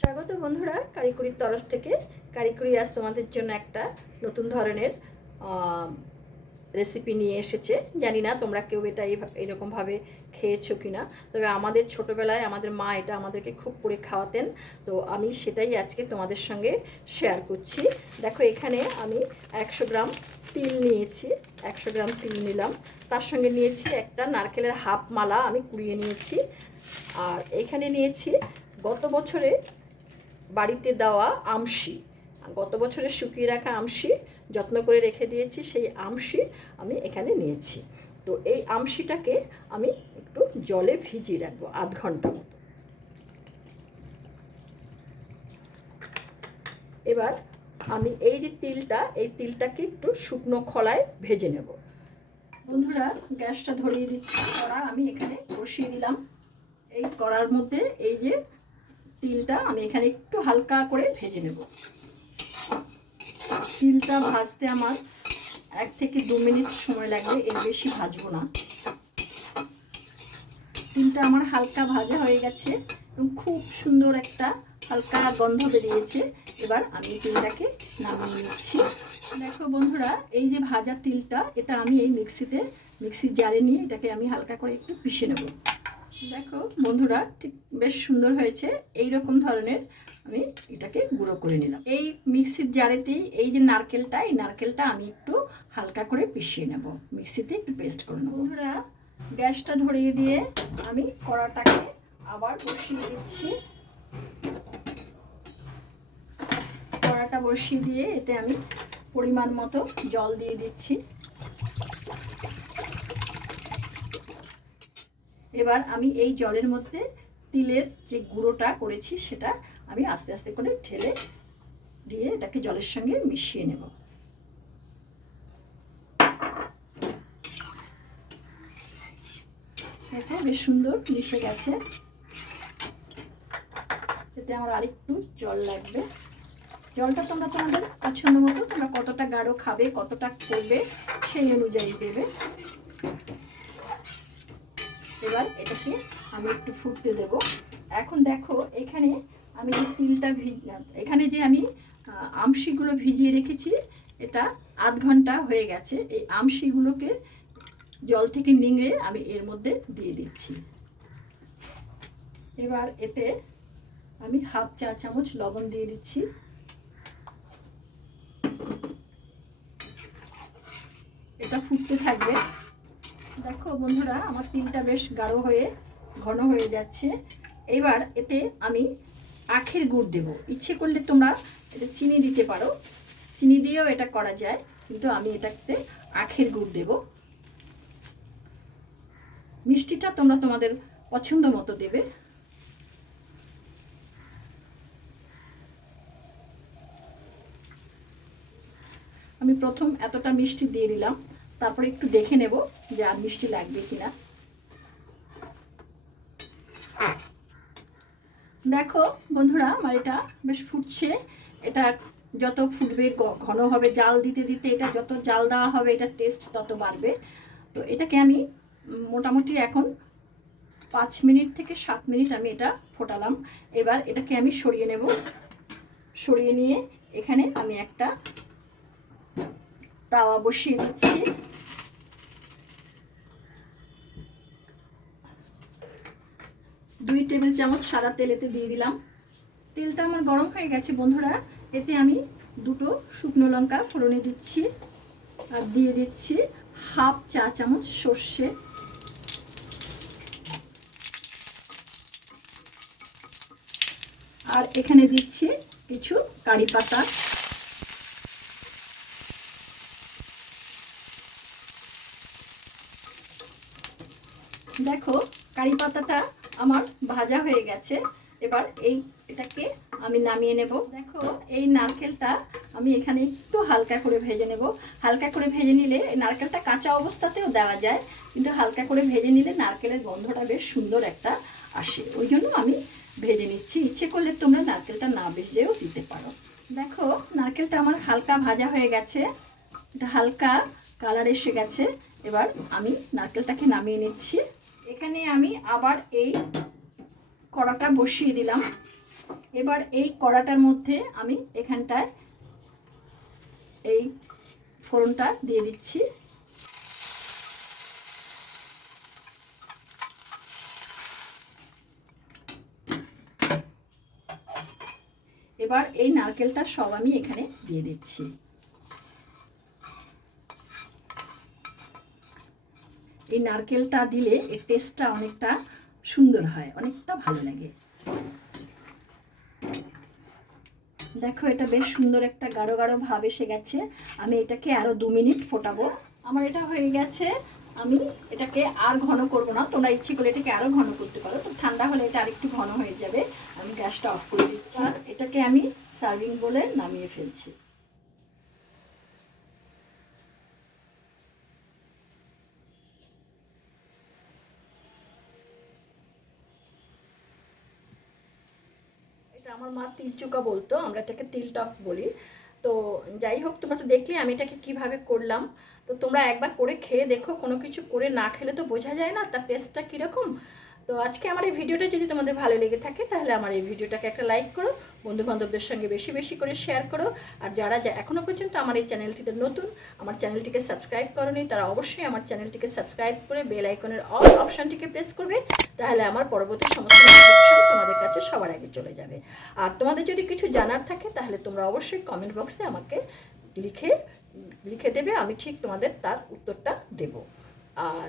স্বাগত বন্ধুরা, কারিকুরির তরফ থেকে। কারিকুরি আজ তোমাদের জন্য একটা নতুন ধরনের রেসিপি নিয়ে এসেছে। জানি না তোমরা কেউ এটা এইরকমভাবে খেয়েছো কি না তবে আমাদের ছোটোবেলায় আমাদের মা এটা আমাদেরকে খুব করে খাওয়াতেন। তো আমি সেটাই আজকে তোমাদের সঙ্গে শেয়ার করছি। দেখো, এখানে আমি একশো গ্রাম তিল নিয়েছি, একশো গ্রাম তিল নিলাম। তার সঙ্গে নিয়েছি একটা নারকেলের হাফ মালা আমি কুড়িয়ে নিয়েছি। আর এখানে নিয়েছি, গত বছরে বাড়িতে দেওয়া আমশি। গত বছরে শুকিয়ে রাখা আমশি যত্ন করে রেখে দিয়েছি, সেই আমশি আমি এখানে নিয়েছি। তো এই আমশিটাকে আমি একটু জলে ভিজিয়ে রাখব আধ ঘণ্টা মতো। এবার আমি এই যে তিলটা, এই তিলটাকে একটু শুকনো খলায় ভেজে নেব। বন্ধুরা, গ্যাসটা ধরিয়ে দিচ্ছি, কড়া আমি এখানে বসিয়ে দিলাম। এই কড়ার মধ্যে এই যে তিলটা আমি এখানে একটু হালকা করে ভেজে নেব। তিলটা ভাজতে আমার এক থেকে দু মিনিট সময় লাগবে, এর বেশি ভাজবো না। তিলটা আমার হালকা ভাজা হয়ে গেছে এবং খুব সুন্দর একটা হালকা গন্ধ বেরিয়েছে। এবার আমি তিলটাকে নামিয়ে নিচ্ছি। দেখো বন্ধুরা, এই যে ভাজা তিলটা, এটা আমি এই মিক্সিতে, মিক্সির জারে নিয়ে এটাকে আমি হালকা করে একটু পিষে নেব। দেখো, বন্ধুরা, ঠিক বেশ সুন্দর হয়েছে। এই রকম ধরনের আমি এটাকে গুঁড়ো করে নিলাম। এই মিক্সির জারেতেই, এই যে নারকেলটা, এই নারকেলটা আমি একটু হালকা করে পিষিয়ে নেব। মিক্সিতে একটু পেস্ট করে নেব। বন্ধুরা, গ্যাসটা ধরিয়ে দিয়ে আমি কড়াটাকে আবার বসিয়ে দিচ্ছি। কড়াটা বসিয়ে দিয়ে এতে আমি পরিমাণ মতো জল দিয়ে দিচ্ছি। এবার আমি এই জলের মধ্যে তিলের যে গুঁড়োটা করেছি, সেটা আমি আস্তে আস্তে করে ঢেলে দিয়ে এটাকে জলের সঙ্গে মিশিয়ে নেব। এটা বেশ সুন্দর মিশে গেছে। এতে আমার আরেকটু জল লাগবে। জলটা তোমরা তোমাদের পছন্দ মতো তোমরা কতটা গাঢ় খাবে, কতটা করবে, সেই অনুযায়ী দেবে। এবার এটাকে আমি একটু ফুটতে দেব। এখন দেখো, এখানে আমি যে তিলটা এখানে যে আমি আমশিগুলো ভিজিয়ে রেখেছি, এটা আধ ঘণ্টা হয়ে গেছে। এই আমশিগুলোকে জল থেকে নিংড়ে আমি এর মধ্যে দিয়ে দিচ্ছি। এবার এতে আমি হাফ চা চামচ লবণ দিয়ে দিচ্ছি। এটা ফুটতে থাকবে। দেখো বন্ধুরা, আমার তিলটা বেশ গাঢ় হয়ে, ঘন হয়ে যাচ্ছে। এবার এতে আমি আখের গুড় দেব। ইচ্ছে করলে তোমরা এটা চিনি দিতে পারো। চিনি দিয়েও এটা করা যায়, কিন্তু আমি এটাতে আখের গুড় দেব। মিষ্টিটা তোমরা তোমাদের পছন্দ মতো দেবে। আমি প্রথম এতটা মিষ্টি দিয়ে দিলাম। তারপরে একটু দেখে নেব যে আর মিষ্টি লাগবে কিনা। দেখো বন্ধুরা, আমার এটা বেশ ফুটছে। এটা যত ফুটবে ঘন হবে, জাল দিতে দিতে এটা যত জাল দেওয়া হবে, এটা টেস্ট তত বাড়বে। তো এটাকে আমি মোটামুটি এখন পাঁচ মিনিট থেকে সাত মিনিট আমি এটা ফোটালাম। এবার এটাকে আমি সরিয়ে নেব। সরিয়ে নিয়ে এখানে আমি একটা তাওয়া বসিয়ে দিচ্ছি। দুই টেবিল চামচ সাদা তেল এতে দিয়ে দিলাম। তেলটা আমার গরম হয়ে গেছে বন্ধুরা, এতে আমি দুটো শুকনো লঙ্কা ফোড়নে দিচ্ছি আর দিয়ে দিচ্ছি হাফ চা চামচ সর্ষে। আর এখানে দিচ্ছি কিছু কারি পাতা। দেখো, কারি পাতাটা আমার ভাজা হয়ে গেছে। এবার এই এটাকে আমি নামিয়ে নেব। দেখো, এই নারকেলটা আমি এখানে একটু হালকা করে ভেজে নেব। হালকা করে ভেজে নিলে নারকেলটা কাঁচা অবস্থাতেও দেওয়া যায়, কিন্তু হালকা করে ভেজে নিলে নারকেলের গন্ধটা বেশ সুন্দর একটা আসে। ওই জন্য আমি ভেজে নিচ্ছি। ইচ্ছে করলে তোমরা নারকেলটা না ভেজেও দিতে পারো। দেখো, নারকেলটা আমার হালকা ভাজা হয়ে গেছে। এটা হালকা কালার এসে গেছে। এবার আমি নারকেলটাকে নামিয়ে নিচ্ছি। এখানে আমি আবার এই কড়াটা বসিয়ে দিলাম। এবার এই কড়াটার মধ্যে আমি এখানটায় এই ফোড়নটা দিয়ে দিচ্ছি। এবার এই নারকেলটা সব আমি এখানে দিয়ে দিচ্ছি। এই নারকেলটা দিলে এর টেস্টটা অনেকটা সুন্দর হয়, অনেকটা ভালো লাগে। দেখো, এটা বেশ সুন্দর একটা গাঢ় গাঢ় ভাব এসে গেছে। আমি এটাকে আরও দু মিনিট ফোটাবো। আমার এটা হয়ে গেছে, আমি এটাকে আর ঘন করব না। তোমরা ইচ্ছে করলে এটাকে আরও ঘন করতে পারো। তো ঠান্ডা হলে এটা আরেকটু ঘন হয়ে যাবে। আমি গ্যাসটা অফ করে দিচ্ছি। এটাকে আমি সার্ভিং বলে নামিয়ে ফেলছি। আমার মা তিলচুকা বলতো, আমরা এটাকে তিল টক বলি। তো যাই হোক, তোমরা তো দেখলে আমি এটাকে কীভাবে করলাম। তো তোমরা একবার করে খেয়ে দেখো, কোনো কিছু করে না খেলে তো বোঝা যায় না, তার টেস্টটা কীরকম? তো আজকে আমার এই ভিডিওটা যদি তোমাদের ভালো লেগে থাকে, তাহলে আমার এই ভিডিওটাকে একটা লাইক করো বন্ধু বান্ধবদের সঙ্গে বেশি বেশি করে শেয়ার করো। আর যারা যা এখনও পর্যন্ত আমার এই চ্যানেলটিতে নতুন, আমার চ্যানেলটিকে সাবস্ক্রাইব করনি, তারা অবশ্যই আমার চ্যানেলটিকে সাবস্ক্রাইব করে বেল আইকনের অল অপশানটিকে প্রেস করবে, তাহলে আমার পরবর্তী সমস্ত তোমাদের কাছে সবার আগে চলে যাবে। আর তোমাদের যদি কিছু জানার থাকে, তাহলে তোমরা অবশ্যই কমেন্ট বক্সে আমাকে লিখে লিখে দেবে, আমি ঠিক তোমাদের তার উত্তরটা দেব। আর